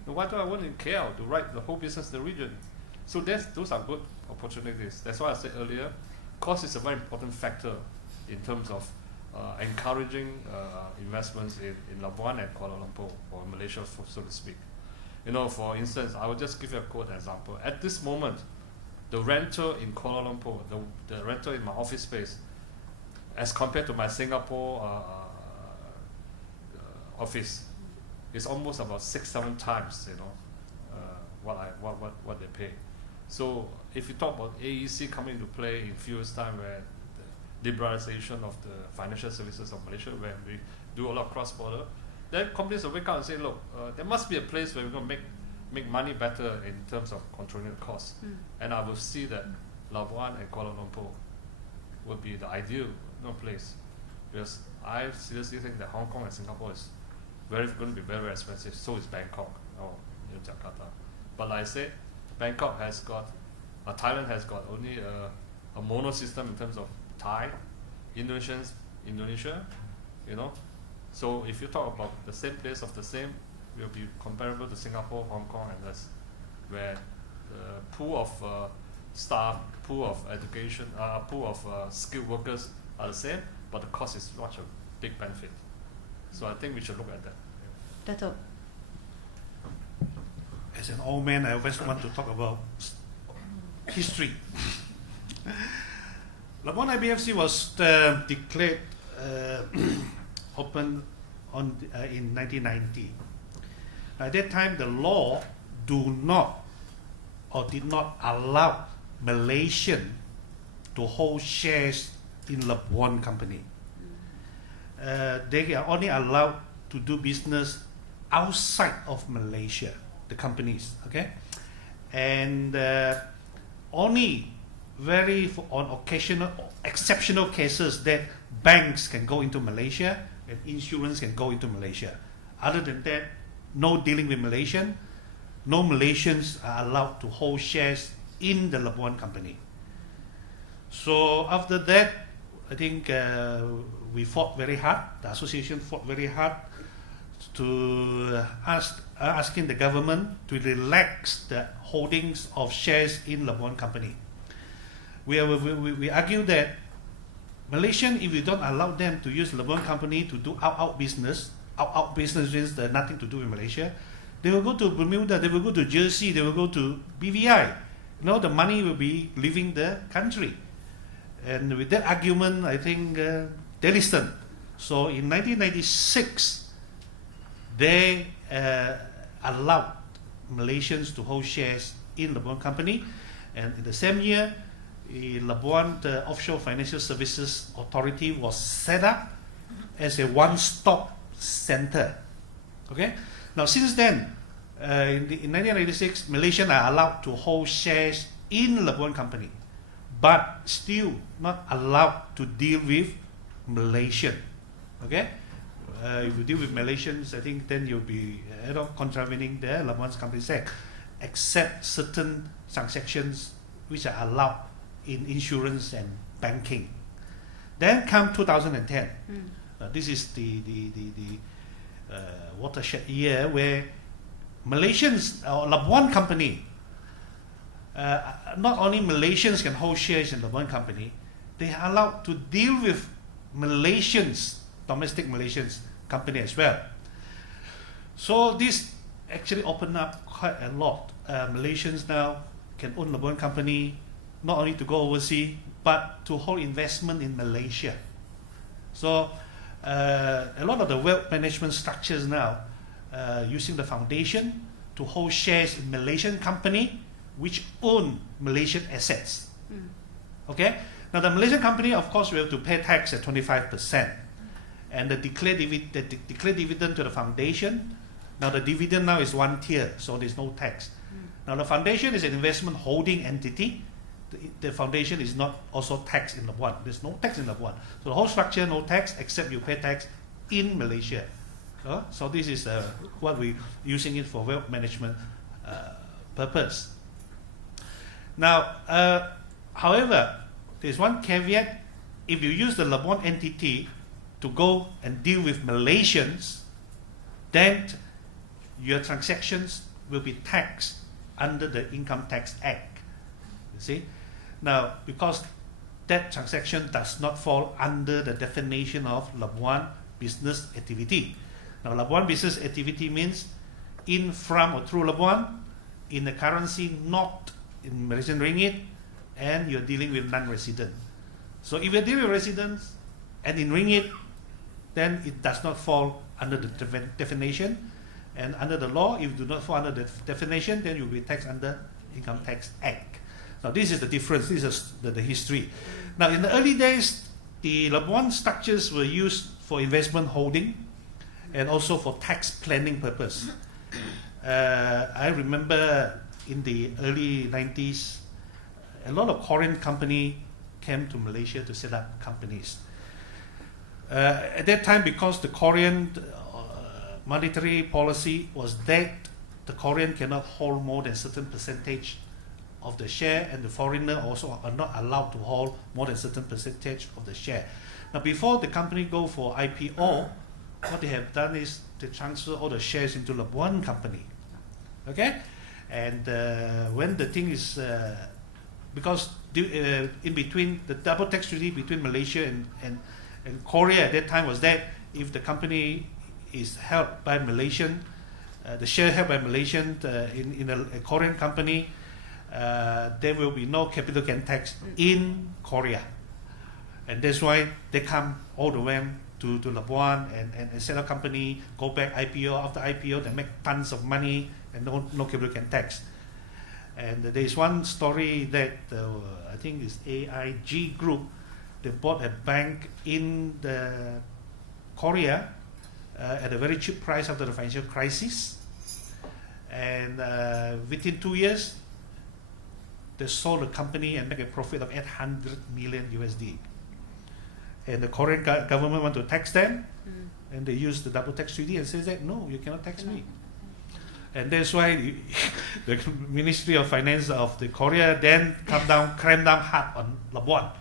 Why do I want in KL to write the whole business in the region? So those are good opportunities. That's why I said earlier, cost is a very important factor in terms of encouraging investments in Labuan and Kuala Lumpur, or Malaysia, so to speak. You know, for instance, I will just give you a quote example. At this moment, the rental in Kuala Lumpur, the rental in my office space, as compared to my Singapore office, is almost about 6-7 times, you know, what they pay. So if you talk about AEC coming into play in few years' time, where the liberalization of the financial services of Malaysia, where we do a lot of cross-border, then companies will wake up and say, look, there must be a place where we're going to make money better in terms of controlling the costs. And I will see that Labuan and Kuala Lumpur would be the ideal place, because I seriously think that Hong Kong and Singapore is going to be very, very expensive. So is Bangkok or Jakarta. But like I said, Bangkok has got, Thailand has got only a mono system in terms of Thai, Indonesia, you know. So if you talk about the same place of the same, will be comparable to Singapore, Hong Kong, and that's where the pool of staff, pool of education, pool of skilled workers are the same, but the cost is such a big benefit. So I think we should look at that. Dato. As an old man, I always want to talk about history. Labuan IBFC was declared open in 1990. At that time, the law do not or did not allow Malaysian to hold shares in Labuan company. They are only allowed to do business outside of Malaysia, the companies, okay? And only on occasional, exceptional cases that banks can go into Malaysia and insurance can go into Malaysia. Other than that, no dealing with Malaysian. No Malaysians are allowed to hold shares in the Labuan company. So after that, I think we fought very hard. The association fought very hard to asking the government to relax the holdings of shares in Labuan company. We argue that Malaysian, if we don't allow them to use Labuan company to do out business means nothing to do with Malaysia, they will go to Bermuda, they will go to Jersey, they will go to BVI. The money will be leaving the country. And with that argument, I think they listened. So in 1996, they allowed Malaysians to hold shares in Labuan company. And in the same year, Labuan, the Offshore Financial Services Authority, was set up as a one-stop center. Okay. Now, since then, in 1996, Malaysians are allowed to hold shares in Labuan company, but still not allowed to deal with Malaysian. Okay. If you deal with Malaysians, I think then you'll be contravening the Labuan Companies Act, except certain transactions which are allowed in insurance and banking. Then come 2010. This is the watershed year where Malaysians or Labuan company, not only Malaysians can hold shares in Labuan company, they are allowed to deal with Malaysians, domestic Malaysians company as well. So this actually opened up quite a lot. Malaysians now can own Labuan company, not only to go overseas, but to hold investment in Malaysia. So a lot of the wealth management structures now using the foundation to hold shares in Malaysian company which own Malaysian assets. Okay. Now the Malaysian company, of course, will have to pay tax at 25%, and the declared dividend to the foundation. Now the dividend now is one tier, so there's no tax. Now the foundation is an investment holding entity. The foundation is not also taxed in Labuan. There's no tax in Labuan. So the whole structure, no tax, except you pay tax in Malaysia. So this is what we're using it for wealth management purpose. Now, however, there's one caveat. If you use the Labuan entity to go and deal with Malaysians, then your transactions will be taxed under the Income Tax Act. You see? Now, because that transaction does not fall under the definition of Labuan business activity. Now, Labuan business activity means in, from, or through Labuan, in a currency not in Malaysian ringgit, and you're dealing with non-resident. So if you're dealing with residents and in ringgit, then it does not fall under the definition. And under the law, if you do not fall under the definition, then you'll be taxed under Income Tax Act. Now this is the difference, this is the history. Now in the early days, the Labuan structures were used for investment holding and also for tax planning purpose. I remember in the early 90s, a lot of Korean company came to Malaysia to set up companies. At that time, because the Korean monetary policy was that the Korean cannot hold more than a certain percentage of the share, and the foreigner also are not allowed to hold more than a certain percentage of the share. Now, before the company go for IPO, what they have done is to transfer all the shares into Labuan company. Okay, and when the thing is because in between the double tax treaty between Malaysia and Korea at that time was that if the company is held by Malaysian, the share held by Malaysian in a Korean company, there will be no capital gain tax in Korea, and that's why they come all the way to Labuan and set up company, go back IPO. After IPO, they make tons of money and no capability can tax. And there is one story that I think is AIG Group. They bought a bank in the Korea at a very cheap price after the financial crisis. And within 2 years, they sold the company and make a profit of 800 million USD. And the Korean government want to tax them, and they use the double tax treaty and says that, no, you cannot tax me. And that's why the Ministry of Finance of the Korea then cramp down hard on Labuan.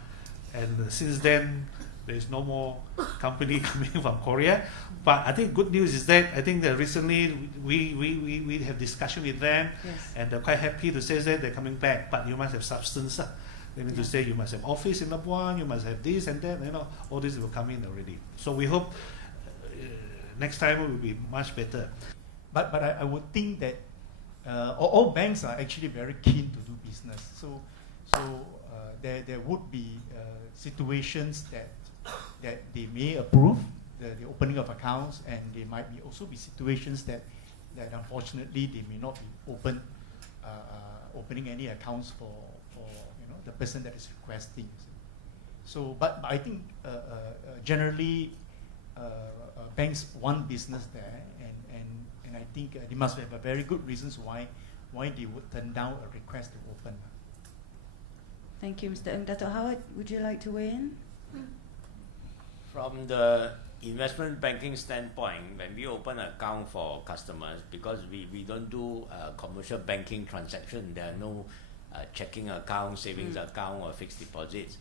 And since then, there's no more company coming from Korea. But I think good news is that I think that recently we have discussion with them, and they're quite happy to say that they're coming back. But you must have substance. They need to say you must have office in Labuan, you must have this and that. All this will come in already. So we hope next time it will be much better. But I would think that all banks are actually very keen to do business. So there would be situations that they may approve the opening of accounts, and there might also be situations that unfortunately they may not be opening any accounts for the person that is requesting. So, but I think generally banks want business there, and I think they must have a very good reasons why they would turn down a request to open. Thank you, Mr. Ng. Dato, how would you like to weigh in? From the investment banking standpoint, when we open an account for customers, because we don't do commercial banking transaction, there are no checking account, savings account, or fixed deposits.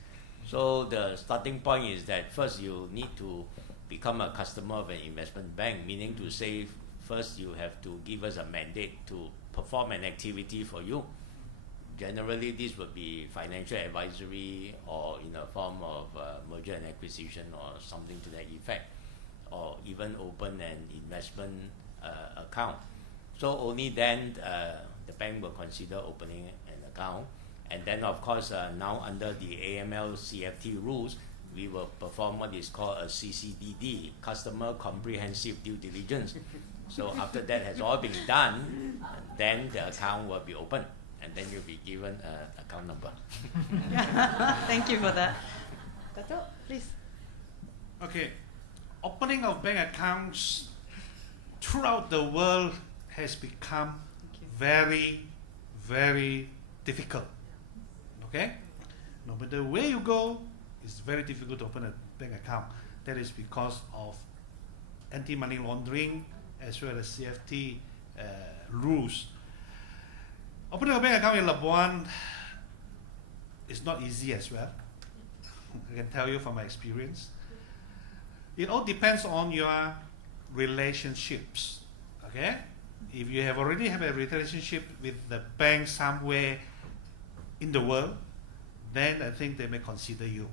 So the starting point is that first you need to become a customer of an investment bank, meaning to say first you have to give us a mandate to perform an activity for you. Generally, this would be financial advisory or in a form of merger and acquisition or something to that effect, or even open an investment account. So only then the bank will consider opening an account. And then of course now under the AML CFT rules, we will perform what is called a CCDD, Customer Comprehensive Due Diligence. So after that has all been done, then the account will be open, and then you'll be given an account number. Thank you for that. Dato, please. Okay, opening of bank accounts throughout the world has become very, very difficult. Okay? No matter where you go, it's very difficult to open a bank account. That is because of anti-money laundering as well as CFT rules. Opening a bank account in Labuan is not easy as well. I can tell you from my experience. It all depends on your relationships. Okay? If you already have a relationship with the bank somewhere in the world, then I think they may consider you.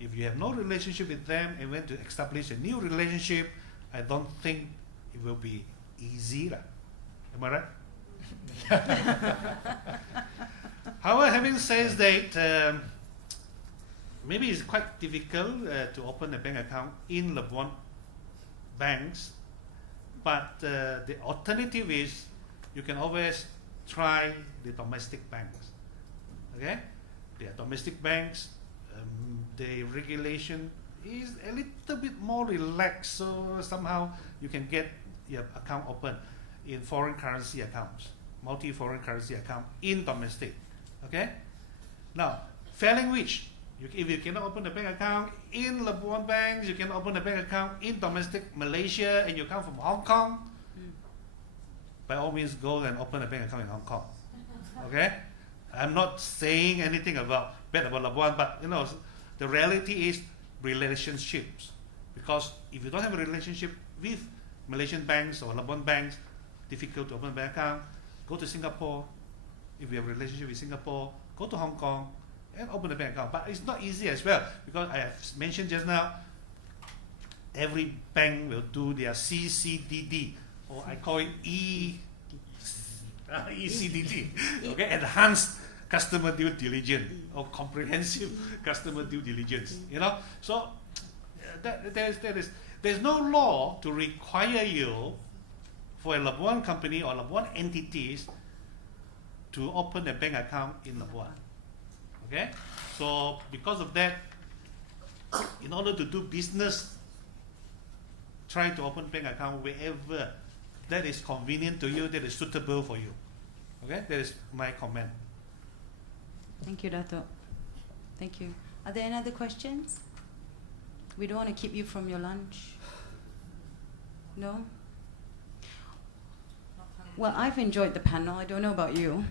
If you have no relationship with them and want to establish a new relationship, I don't think it will be easy. Am I right? However, having said that, maybe it's quite difficult to open a bank account in Labuan banks, but the alternative is you can always try the domestic banks. Okay, there are domestic banks. The regulation is a little bit more relaxed, so somehow you can get your account open in foreign currency accounts, multi-foreign currency account in domestic. Okay, now failing which, if you cannot open a bank account in Labuan banks, you can open a bank account in domestic Malaysia, and you come from Hong Kong, by all means go and open a bank account in Hong Kong. Okay, I'm not saying anything bad about Labuan, but the reality is relationships. Because if you don't have a relationship with Malaysian banks or Labuan banks, difficult to open a bank account. Go to Singapore. If you have a relationship with Singapore, go to Hong Kong and open a bank account. But it's not easy as well, because I have mentioned just now, every bank will do their CCDD, or I call it ECDD, okay, enhanced customer due diligence or comprehensive customer due diligence. So there's no law to require you for a Labuan company or Labuan entities to open a bank account in Labuan. Okay? So because of that, in order to do business, try to open bank account wherever that is convenient to you, that is suitable for you. Okay? That is my comment. Thank you, Dato. Thank you. Are there any other questions? We don't want to keep you from your lunch. No? Well, I've enjoyed the panel. I don't know about you.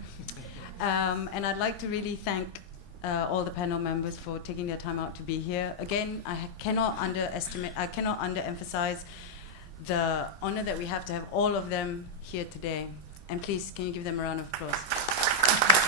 And I'd like to really thank all the panel members for taking their time out to be here. Again, I cannot underemphasize the honor that we have to have all of them here today. And please, can you give them a round of applause?